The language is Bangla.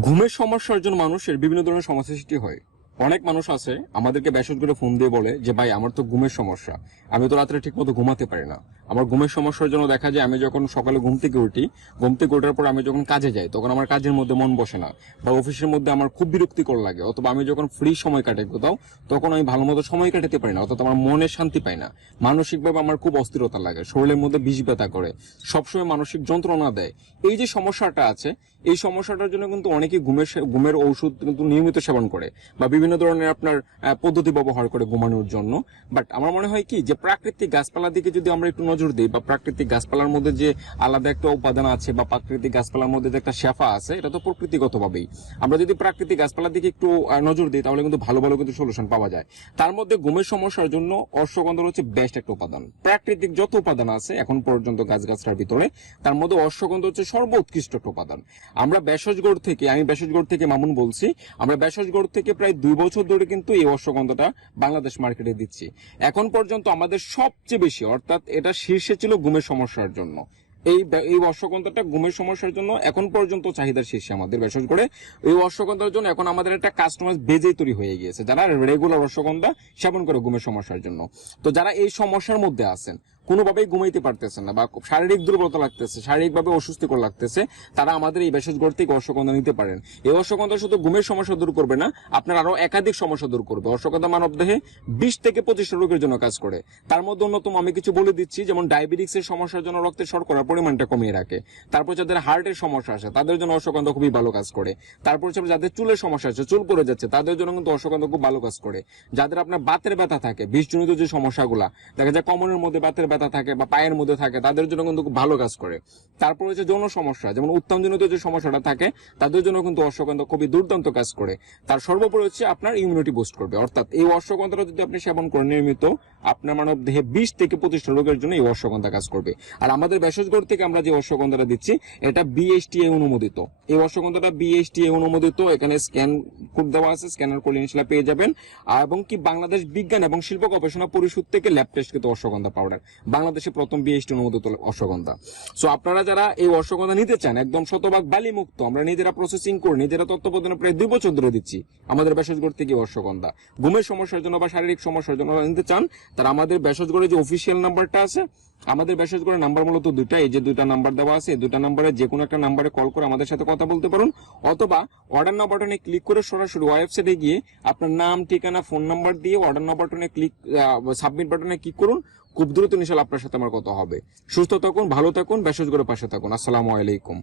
ঘুমের সমস্যার জন্য মানুষের বিভিন্ন ধরনের সমস্যা সৃষ্টি হয়। অনেক মানুষ আছে, আমাদেরকে ব্যাসজ করে ফোন দিয়ে বলে যে, ভাই, আমার তো ঘুমের সমস্যা। আমি তো রাত্রে ঠিক মতো ঘুমাতে পারি না। আমার ঘুমের সমস্যার জন্য দেখা যায়, আমি যখন সকালে ঘুম থেকে উঠি, ঘুম থেকে ওঠার পর আমি যখন কাজে যাই, তখন আমার কাজের মধ্যে মন বসে না বা অফিসের মধ্যে আমার খুব বিরক্তিকর লাগে। অথবা আমি যখন ফ্রি সময় কাটাই কোথাও, তখন আমি ভালো মতো সময় কাটাতে পারি না, অর্থাৎ আমার মনে শান্তি পাই না। মানসিকভাবে আমার খুব অস্থিরতা লাগে, শরীরের মধ্যে বিষ ব্যথা করে, সবসময় মানসিক যন্ত্রণা দেয়। এই যে সমস্যাটা আছে, এই সমস্যাটার জন্য কিন্তু অনেকেই ঘুমের ঘুমের ঔষধ কিন্তু নিয়মিত সেবন করে বা বিভিন্ন ধরনের আপনার পদ্ধতি ব্যবহার করে ঘুমানোর জন্য। বাট আমার মনে হয় কি, যে প্রাকৃতিক গাছপালার দিকে যদি আমরা একটু নজর দিই, বা প্রাকৃতিক গাছপালার মধ্যে যে আলাদা একটা উপাদান আছে, বা প্রাকৃতিক গাছপালার মধ্যে যে একটা শেফা আছে, এটা তো প্রকৃতিগতভাবেই। আমরা যদি প্রাকৃতিক গাছপালার দিকে একটু নজর দিই, তাহলে কিন্তু ভালো ভালো কিন্তু সলিউশন পাওয়া যায়। তার মধ্যে ঘুমের সমস্যার জন্য অশ্বগন্ধা হচ্ছে বেস্ট একটা উপাদান। প্রাকৃতিক যত উপাদান আছে, এখন পর্যন্ত গাছগাছটার ভিতরে, তার মধ্যে অশ্বগন্ধ হচ্ছে সর্বোৎকৃষ্ট একটা উপাদান। আমরা বেসজগড় থেকে, আমি বেসজগড় থেকে মামুন বলছি, আমরা বেসজগড় থেকে প্রায় দুই বছর ধরে কিন্তু এই অশ্বগন্ধাটা বাংলাদেশ মার্কেটে দিচ্ছি। এখন পর্যন্ত আমাদের সবচেয়ে বেশি, অর্থাৎ এটা শীর্ষে ছিল ঘুমের সমস্যার জন্য। এই এই অশ্বগন্ধাটা ঘুমের সমস্যার জন্য এখন পর্যন্ত চাহিদার শীর্ষে আমাদের। বিশেষ করে এই অশ্বগন্ধার জন্য এখন আমাদের একটা কাস্টমার বেজেই তৈরি হয়ে গিয়েছে। যারা রেগুলার অশ্বগন্ধা সেবন করে ঘুমের সমস্যার জন্য। তো যারা এই সমস্যার মধ্যে আছেন কোনোভাবেই ঘুমাইতে পারতেছে না বা শারীরিক দুর্বলতা লাগতেছে, শারীরিকভাবে অসুস্থিকর লাগতেছে, তারা আমাদের এই ভেষজগড় থেকে অশ্বগন্ধা নিতে পারেন। এই অশ্বগন্ধা শুধু ঘুমের সমস্যা দূর করবে না, আপনার আরও একাধিক সমস্যা দূর করবে। অশ্বগন্ধা মানব দেহে বিশ থেকে পঁচিশটা রোগের জন্য কাজ করে। তার মধ্যে অন্যতম আমি কিছু বলে দিচ্ছি, যেমন ডায়াবেটিক্স এর সমস্যার জন্য রক্তের শর্করার পরিমাণটা কমিয়ে রাখে। তারপর যাদের হার্টের সমস্যা আছে, তাদের জন্য অশ্বগন্ধা খুবই ভালো কাজ করে। তারপর যাদের চুলের সমস্যা আছে, চুল পড়ে যাচ্ছে, তাদের জন্য কিন্তু অশ্বগন্ধা খুব ভালো কাজ করে। যাদের আপনার বাতের ব্যথা থাকে, বিষজনিত যে সমস্যাগুলা, দেখা যায় কমনের মধ্যে বাতের ব্যথা থাকে বা পায়ের মধ্যে থাকে, তাদের জন্য কিন্তু খুব ভালো কাজ করে। তারপর হচ্ছে যৌন সমস্যা, যেমন উত্তমজনিত যে সমস্যাটা থাকে, তাদের জন্য কিন্তু অশ্বগন্ধা খুবই দুর্দান্ত কাজ করে। তার সর্বোপরি হচ্ছে আপনার ইমিউনিটি বুস্ট করবে। অর্থাৎ এই অশ্বগন্ধটা যদি আপনি সেবন করেন নিয়মিত আপনার মানব দেহে বিশ থেকে পঁচিশটা রোগের জন্য এই অশ্বগন্ধা কাজ করবে। আর আমাদের ভেষজগড় থেকে আমরা যে অশ্বগন্ধাটা দিচ্ছি, এটা বিএসটিএ অনুমোদিত। এই অশ্বগন্ধাটা বিএসটিএ অনুমোদিত, এখানে স্ক্যান কোড দেওয়া আছে স্ক্যানার করলে ইনশাল্লাহ পেয়ে যাবেন। এবং কি বাংলাদেশ বিজ্ঞান এবং শিল্প গবেষণা পরিষদ থেকে ল্যাব টেস্ট কিন্তু অশ্বগন্ধা পাউডার বাংলাদেশে প্রথম বিএসটি অনুমোদিত অশ্বগন্ধা। সো আপনারা যারা এই অশ্বগন্ধা নিতে চান, একদম শতভাগ বালি মুক্ত আমরা নিজেরা প্রসেসিং করে, নিজেরা তত্ত্বাবধানে প্রায় দুই বছর ধরে দিচ্ছি আমাদের ভেষজগড় থেকে অশ্বগন্ধা। ঘুমের সমস্যার জন্য বা শারীরিক সমস্যার জন্য নিতে চান তারা আমাদের ভেষজগড়ে যে অফিসিয়াল নাম্বারটা আছে, আমাদের ভেষজগড়ের নাম্বার মূলত দুইটা এই যে দুইটা নাম্বার দেওয়া আছে, এই দুইটা নাম্বারে যে কোনো একটা নাম্বারে কল করে আমাদের সাথে কথা বলতে পারুন। অথবা অর্ডার নাও বাটনে ক্লিক করে সরাসরি ওয়েবসাইটে গিয়ে আপনার নাম, ঠিকানা ফোন নাম্বার দিয়ে অর্ডার নাও বাটনে ক্লিক সাবমিট বাটনে ক্লিক করুন। খুব দ্রুত ইনশাল্লাহ আপনার সাথে আমার কথা হবে। সুস্থ থাকুন, ভালো থাকুন, ভেষজগড়ের পাশে থাকুন। আসসালামু আলাইকুম।